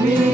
me.